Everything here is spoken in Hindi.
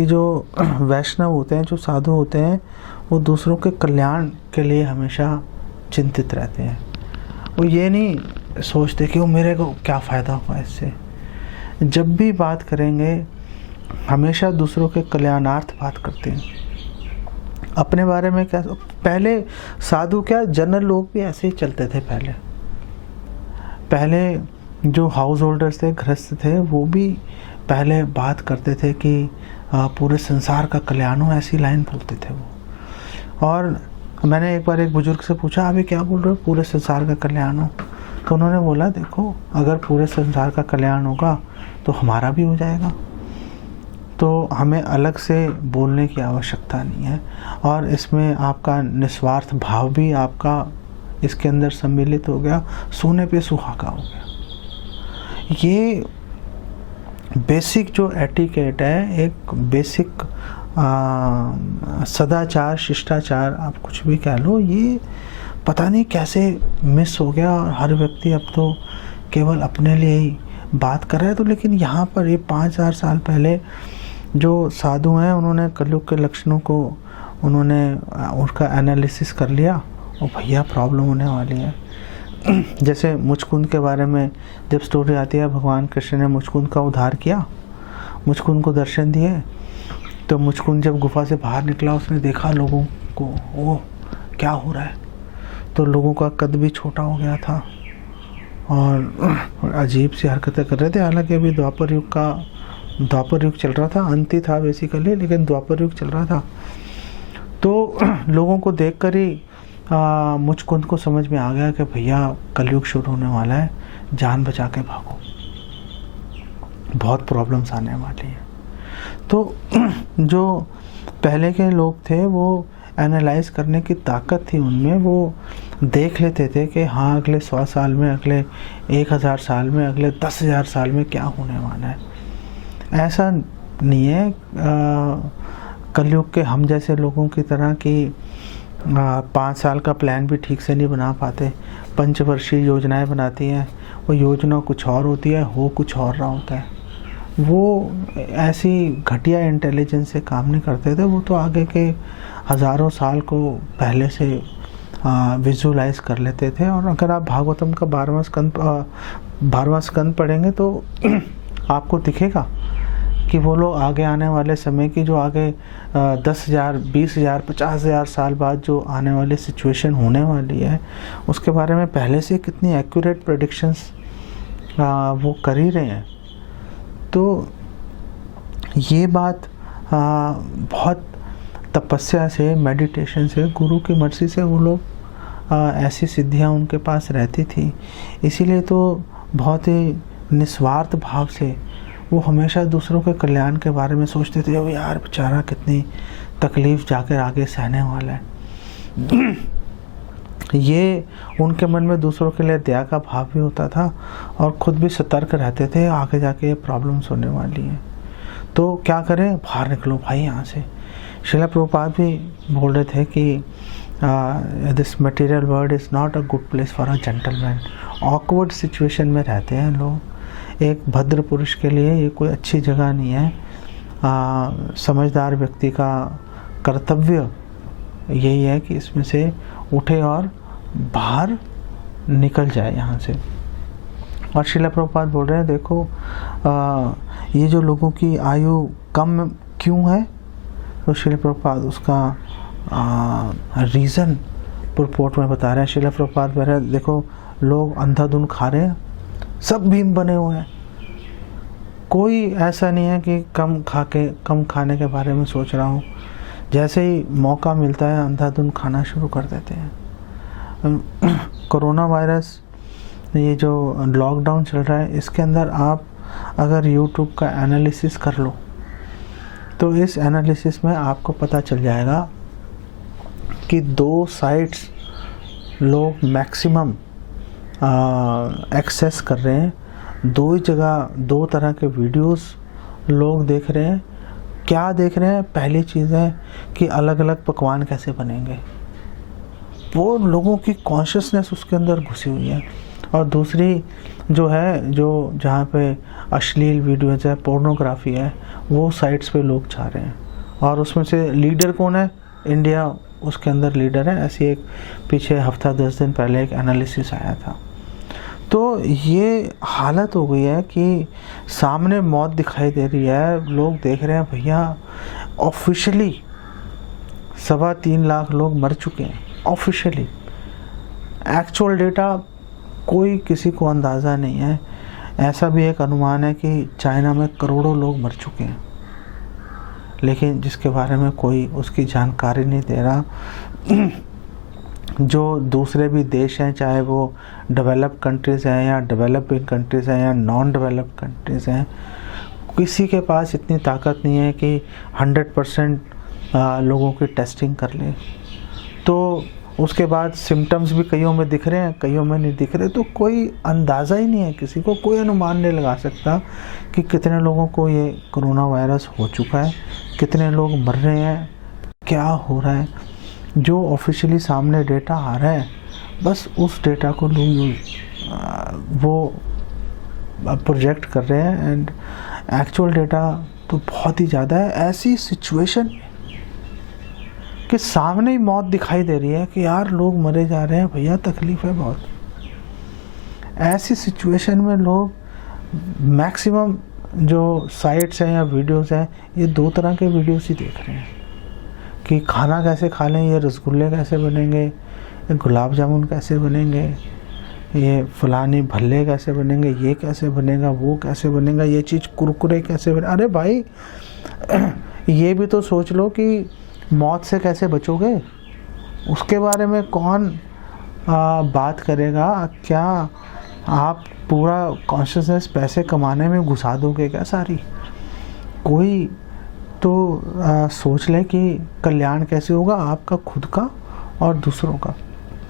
कि जो वैष्णव होते हैं, जो साधु होते हैं, वो दूसरों के कल्याण के लिए हमेशा चिंतित रहते हैं। वो ये नहीं सोचते कि वो मेरे को क्या फ़ायदा हुआ इससे। जब भी बात करेंगे हमेशा दूसरों के कल्याणार्थ बात करते हैं। अपने बारे में क्या, पहले साधु क्या, जनरल लोग भी ऐसे ही चलते थे। पहले जो हाउस होल्डर्स थे, गृहस्थ थे, वो भी पहले बात करते थे कि पूरे संसार का कल्याण हो, ऐसी लाइन बोलते थे वो। और मैंने एक बार एक बुजुर्ग से पूछा, अभी क्या बोल रहे हो, पूरे संसार का कल्याण हो? तो उन्होंने बोला, देखो अगर पूरे संसार का कल्याण होगा तो हमारा भी हो जाएगा, तो हमें अलग से बोलने की आवश्यकता नहीं है। और इसमें आपका निस्वार्थ भाव भी आपका इसके अंदर सम्मिलित हो गया, सोने पे सुहागा हो गया। ये बेसिक जो एटिकेट है, एक बेसिक सदाचार, शिष्टाचार, आप कुछ भी कह लो, ये पता नहीं कैसे मिस हो गया। और हर व्यक्ति अब तो केवल अपने लिए ही बात कर रहा है। तो लेकिन यहाँ पर ये 5000 साल पहले जो साधु हैं, उन्होंने कलयुग के लक्षणों को उन्होंने उसका एनालिसिस कर लिया और भैया प्रॉब्लम होने वाली है। जैसे मुचकुंद के बारे में जब स्टोरी आती है, भगवान कृष्ण ने मुचकुंद का उद्धार किया, मुचकुंद को दर्शन दिए। तो मुचकुंद जब गुफा से बाहर निकला, उसने देखा लोगों को, ओह क्या हो रहा है। तो लोगों का कद भी छोटा हो गया था और अजीब सी हरकतें कर रहे थे। हालांकि अभी द्वापर युग चल रहा था, अंत ही था बेसिकली, लेकिन द्वापर युग चल रहा था। तो लोगों को देखकर ही मुचकुंद को समझ में आ गया कि भैया कलयुग शुरू होने वाला है, जान बचा के भागो, बहुत प्रॉब्लम्स आने वाली है। तो जो पहले के लोग थे, वो एनालाइज करने की ताकत थी उनमें। वो देख लेते थे कि हाँ अगले 100 साल में, अगले 1000 साल में, अगले 10,000 साल में क्या होने वाला है। ऐसा नहीं है कलयुग के हम जैसे लोगों की तरह कि 5 साल का प्लान भी ठीक से नहीं बना पाते, पंचवर्षीय योजनाएं बनाती हैं, वो योजना कुछ और होती है, हो कुछ और रहा होता है। वो ऐसी घटिया इंटेलिजेंस से काम नहीं करते थे। वो तो आगे के हज़ारों साल को पहले से विजुलाइज कर लेते थे। और अगर आप भागवतम का 12वां स्कंद पढ़ेंगे तो आपको दिखेगा कि वो लोग आगे आने वाले समय की, जो आगे 10,000, 20,000, 50,000 साल बाद जो आने वाली सिचुएशन होने वाली है, उसके बारे में पहले से कितनी एक्यूरेट प्रेडिक्शंस वो कर ही रहे हैं। तो ये बात बहुत तपस्या से, मेडिटेशन से, गुरु की मर्जी से वो लोग ऐसी सिद्धियां उनके पास रहती थी। इसीलिए तो बहुत ही निस्वार्थ भाव से वो हमेशा दूसरों के कल्याण के बारे में सोचते थे। अब यार बेचारा कितनी तकलीफ जाकर आगे सहने वाला है। ये उनके मन में दूसरों के लिए दया का भाव भी होता था और खुद भी सतर्क रहते थे, आगे जाके ये प्रॉब्लम्स होने वाली हैं। तो क्या करें, बाहर निकलो भाई यहाँ से। श्रील प्रभुपाद भी बोल रहे थे कि this material world is not a good place for a gentleman. Awkward situation में रहते हैं लोग। एक भद्र पुरुष के लिए ये कोई अच्छी जगह नहीं है। समझदार व्यक्ति का कर्तव्य यही है कि इसमें से उठे और बाहर निकल जाए यहाँ से। और श्रील प्रभुपाद बोल रहे हैं, देखो ये जो लोगों की आयु कम क्यों है, तो श्रील प्रभुपाद उसका रीज़न पुरपोट में बता रहे हैं। श्रील प्रभुपाद कह रहे हैं, देखो लोग अंधाधुंध खा रहे हैं, सब भीम बने हुए हैं। कोई ऐसा नहीं है कि कम खाने के बारे में सोच रहा हूँ। जैसे ही मौका मिलता है अंधाधुंध खाना शुरू कर देते हैं। कोरोना वायरस, ये जो लॉकडाउन चल रहा है, इसके अंदर आप अगर यूट्यूब का एनालिसिस कर लो तो इस एनालिसिस में आपको पता चल जाएगा कि 2 साइट्स लोग मैक्सिमम एक्सेस कर रहे हैं। 2 ही जगह 2 तरह के वीडियोस लोग देख रहे हैं। क्या देख रहे हैं? पहली चीज़ है कि अलग अलग पकवान कैसे बनेंगे। वो लोगों की कॉन्शियसनेस उसके अंदर घुसी हुई है। और दूसरी जो है, जो जहाँ पे अश्लील वीडियोज़ है, पोर्नोग्राफी है, वो साइट्स पे लोग जा रहे हैं। और उसमें से लीडर कौन है? इंडिया उसके अंदर लीडर है। ऐसी एक पीछे हफ्ता 10 दिन पहले एक एनालिसिस आया था। तो ये हालत हो गई है कि सामने मौत दिखाई दे रही है, लोग देख रहे हैं भैया ऑफिशियली 3.25 लाख लोग मर चुके हैं ऑफिशियली। एक्चुअल डेटा कोई किसी को अंदाज़ा नहीं है। ऐसा भी एक अनुमान है कि चाइना में करोड़ों लोग मर चुके हैं, लेकिन जिसके बारे में कोई उसकी जानकारी नहीं दे रहा। जो दूसरे भी देश हैं, चाहे वो डेवलप कंट्रीज़ हैं या डेवलपिंग कंट्रीज़ हैं या नॉन डेवलप कंट्रीज़ हैं, किसी के पास इतनी ताकत नहीं है कि 100% लोगों की टेस्टिंग कर ले। तो उसके बाद सिम्टम्स भी कईयों में दिख रहे हैं, कईयों में नहीं दिख रहे। तो कोई अंदाज़ा ही नहीं है, किसी को कोई अनुमान नहीं लगा सकता कि कितने लोगों को ये कोरोना वायरस हो चुका है, कितने लोग मर रहे हैं, क्या हो रहा है। जो ऑफिशियली सामने डेटा आ रहा है, बस उस डेटा को लोग वो प्रोजेक्ट कर रहे हैं। एंड एक्चुअल डेटा तो बहुत ही ज़्यादा है। ऐसी सिचुएशन कि सामने ही मौत दिखाई दे रही है कि यार लोग मरे जा रहे हैं भैया, तकलीफ़ है बहुत। ऐसी सिचुएशन में लोग मैक्सिमम जो साइट्स हैं या वीडियोस हैं, ये 2 तरह के वीडियोस ही देख रहे हैं कि खाना कैसे खा लें, ये रसगुल्ले कैसे बनेंगे, ये गुलाब जामुन कैसे बनेंगे, ये फलानी भल्ले कैसे बनेंगे, ये कैसे बनेगा, वो कैसे बनेगा, ये चीज़ कुरकुरे कैसे बने। अरे भाई ये भी तो सोच लो कि मौत से कैसे बचोगे, उसके बारे में कौन बात करेगा। क्या आप पूरा कॉन्शियसनेस पैसे कमाने में घुसा दोगे क्या सारी? कोई तो सोच ले कि कल्याण कैसे होगा आपका खुद का और दूसरों का।